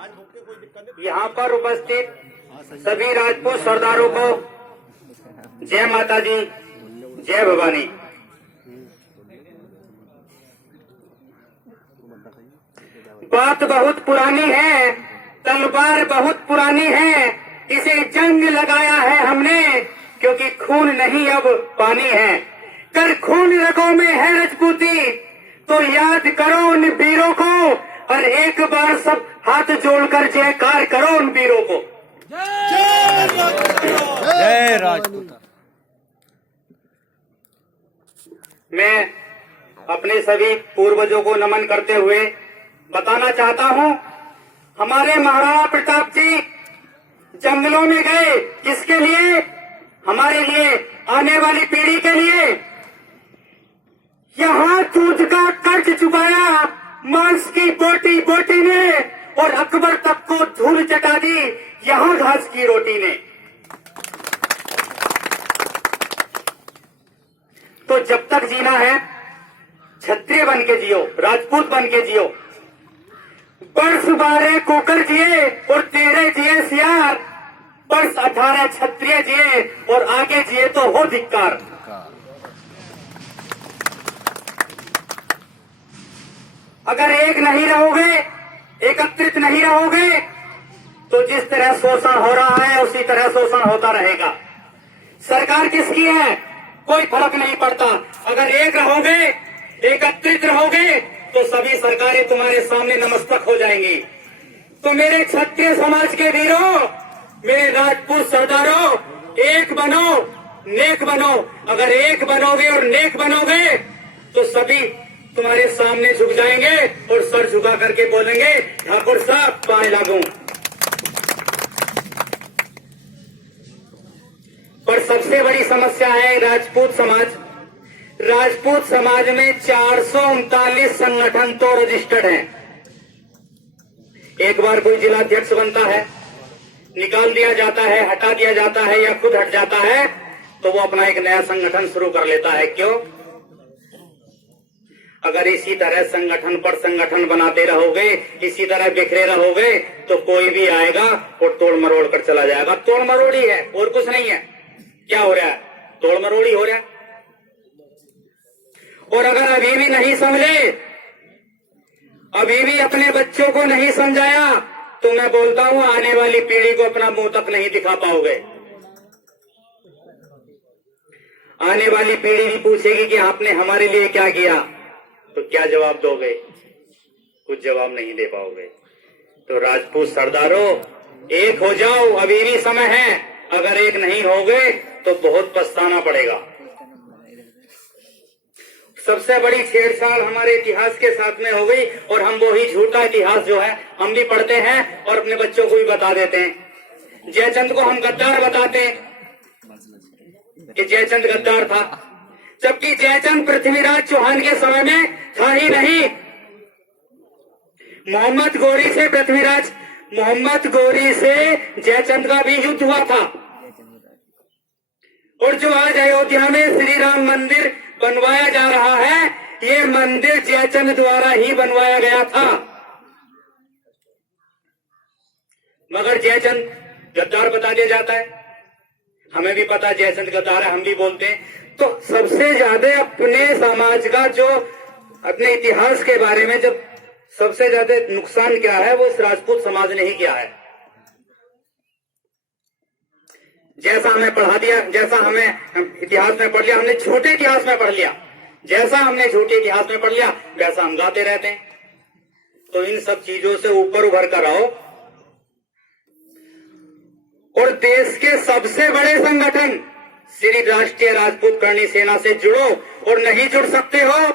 यहाँ पर उपस्थित सभी राजपूत सरदारों को जय माता दी, जय भवानी। बात बहुत पुरानी है, तलवार बहुत पुरानी है, इसे जंग लगाया है हमने, क्योंकि खून नहीं अब पानी है। कर खून रगों में है राजपूती, तो याद करो उन वीरों को, और एक बार सब हाथ जोड़कर जयकार करो उन वीरों को। जय राजपूत। मैं अपने सभी पूर्वजों को नमन करते हुए बताना चाहता हूं, हमारे महाराणा प्रताप जी जंगलों में गए किसके लिए? हमारे लिए, आने वाली पीढ़ी के लिए। यहाँ दूध का कर्ज चुकाया मांस की बोटी बोटी ने, और अकबर तक को धूल चटा दी यहाँ घास की रोटी ने। तो जब तक जीना है क्षत्रिय बन के जियो, राजपूत बन के जियो। वर्ष 12 कोकर जिए और 13 जिए सियार, वर्ष 18 क्षत्रिय जिए और आगे जिए तो हो धिक्कार। अगर एक नहीं रहोगे, एकत्रित नहीं रहोगे, तो जिस तरह शोषण हो रहा है उसी तरह शोषण होता रहेगा। सरकार किसकी है कोई फर्क नहीं पड़ता, अगर एक रहोगे, एकत्रित रहोगे, तो सभी सरकारें तुम्हारे सामने नमस्तक हो जाएंगी। तो मेरे क्षत्रिय समाज के वीरों, मेरे राजपूत सरदारों, एक बनो, नेक बनो। अगर एक बनोगे और नेक बनोगे तो सभी तुम्हारे सामने झुक जाएंगे और सर झुका करके बोलेंगे, ठाकुर साहब पाए लागू। पर सबसे बड़ी समस्या है राजपूत समाज। राजपूत समाज में 439 संगठन तो रजिस्टर्ड हैं। एक बार कोई जिलाध्यक्ष बनता है, निकाल दिया जाता है, हटा दिया जाता है या खुद हट जाता है, तो वो अपना एक नया संगठन शुरू कर लेता है। क्यों? अगर इसी तरह संगठन पर संगठन बनाते रहोगे, इसी तरह बिखरे रहोगे, तो कोई भी आएगा और तोड़ मरोड़ कर चला जाएगा। तोड़ मरोड़ी है और कुछ नहीं है। क्या हो रहा है? तोड़ मरोड़ी हो रहा है। और अगर अभी भी नहीं समझे, अभी भी अपने बच्चों को नहीं समझाया, तो मैं बोलता हूं आने वाली पीढ़ी को अपना मुंह तक नहीं दिखा पाओगे। आने वाली पीढ़ी भी पूछेगी कि आपने हमारे लिए क्या किया, तो क्या जवाब दोगे? कुछ जवाब नहीं दे पाओगे। तो राजपूत सरदारों, एक हो जाओ, अभी भी समय है। अगर एक नहीं होगे तो बहुत पछताना पड़ेगा। सबसे बड़ी छेड़छाड़ हमारे इतिहास के साथ में हो गई, और हम वो ही झूठा इतिहास जो है हम भी पढ़ते हैं और अपने बच्चों को भी बता देते हैं। जयचंद को हम गद्दार बताते हैं कि जयचंद गद्दार था, जबकि जयचंद पृथ्वीराज चौहान के समय में था ही नहीं। मोहम्मद गोरी से जयचंद का भी युद्ध हुआ था। और जो आज अयोध्या में श्री राम मंदिर बनवाया जा रहा है, ये मंदिर जयचंद द्वारा ही बनवाया गया था। मगर जयचंद गद्दार बता दिया जाता है। हमें भी पता जयचंद गद्दार है, हम भी बोलते हैं। तो सबसे ज्यादा अपने समाज का जो, अपने इतिहास के बारे में जब सबसे ज्यादा नुकसान क्या है, वो इस राजपूत समाज ने ही किया है। जैसा हमें पढ़ा दिया, जैसा हमें इतिहास में पढ़ लिया, हमने झूठे इतिहास में पढ़ लिया, जैसा हमने झूठे इतिहास में पढ़ लिया वैसा हम गाते रहते हैं। तो इन सब चीजों से ऊपर उभर कर आओ और देश के सबसे बड़े संगठन श्री राष्ट्रीय राजपूत करणी सेना से जुड़ो। और नहीं जुड़ सकते हो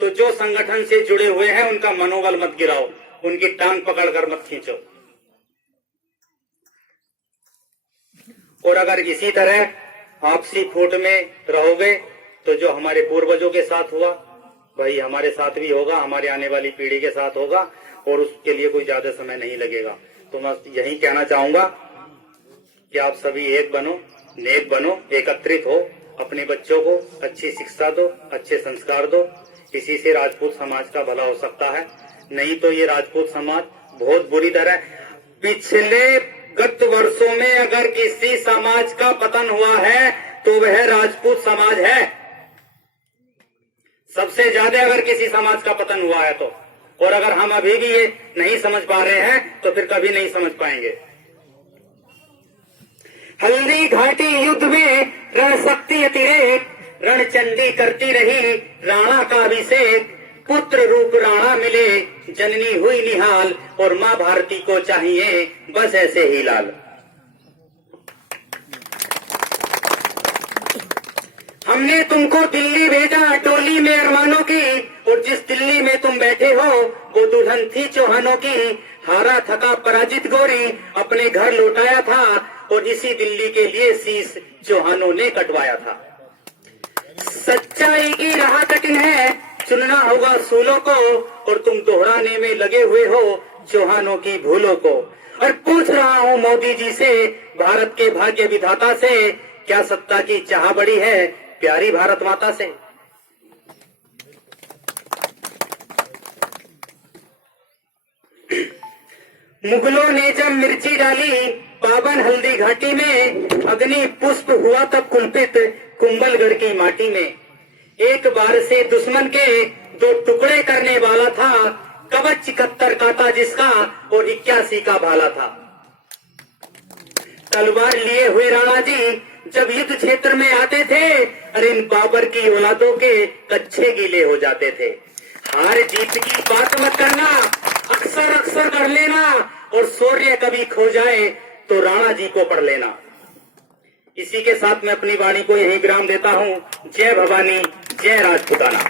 तो जो संगठन से जुड़े हुए हैं उनका मनोबल मत गिराओ, उनकी टांग पकड़कर मत खींचो। और अगर इसी तरह आपसी फूट में रहोगे तो जो हमारे पूर्वजों के साथ हुआ वही हमारे साथ भी होगा, हमारे आने वाली पीढ़ी के साथ होगा, और उसके लिए कोई ज्यादा समय नहीं लगेगा। तो मैं यही कहना चाहूंगा कि आप सभी एक बनो, नेक बनो, एकत्रित हो, अपने बच्चों को अच्छी शिक्षा दो, अच्छे संस्कार दो। इसी से राजपूत समाज का भला हो सकता है। नहीं तो ये राजपूत समाज बहुत बुरी तरह। पिछले गत वर्षों में अगर किसी समाज का पतन हुआ है तो वह राजपूत समाज है। सबसे ज्यादा अगर किसी समाज का पतन हुआ है तो, और अगर हम अभी भी ये नहीं समझ पा रहे हैं तो फिर कभी नहीं समझ पाएंगे। हल्दी घाटी युद्ध में रण शक्ति अतिरेक, रणचंडी करती रही राणा का अभिषेक। पुत्र रूप राणा मिले जननी हुई निहाल, और मां भारती को चाहिए बस ऐसे ही लाल। हमने तुमको दिल्ली भेजा टोली में अरमानों की, और जिस दिल्ली में तुम बैठे हो वो दुल्हन थी चौहानों की। हारा थका पराजित गोरी अपने घर लौटाया था, और इसी दिल्ली के लिए शीश चौहानों ने कटवाया था। सच्चाई की राह कठिन है, चुनना होगा सूलों को, और तुम दोहराने में लगे हुए हो चौहानों की भूलों को। और पूछ रहा हूँ मोदी जी से, भारत के भाग्य विधाता से, क्या सत्ता की चाह बड़ी है प्यारी भारत माता से? मुगलों ने जब मिर्ची डाली पावन हल्दी घाटी में, अग्नि पुष्प हुआ तब कुंपित कुंभलगढ़ की माटी में। एक बार से दुश्मन के दो टुकड़े करने वाला था, कवच 71 का था जिसका, और 81 का भाला था। तलवार लिए हुए राणा जी जब युद्ध क्षेत्र में आते थे, अरे इन बाबर की औलादों के कच्चे गीले हो जाते थे। हार जीत की बात मत करना, अक्सर अक्सर कर लेना, और शौर्य कभी खो जाए तो राणा जी को पढ़ लेना। इसी के साथ मैं अपनी वाणी को यही विराम देता हूँ। जय भवानी, जय राजपूताना।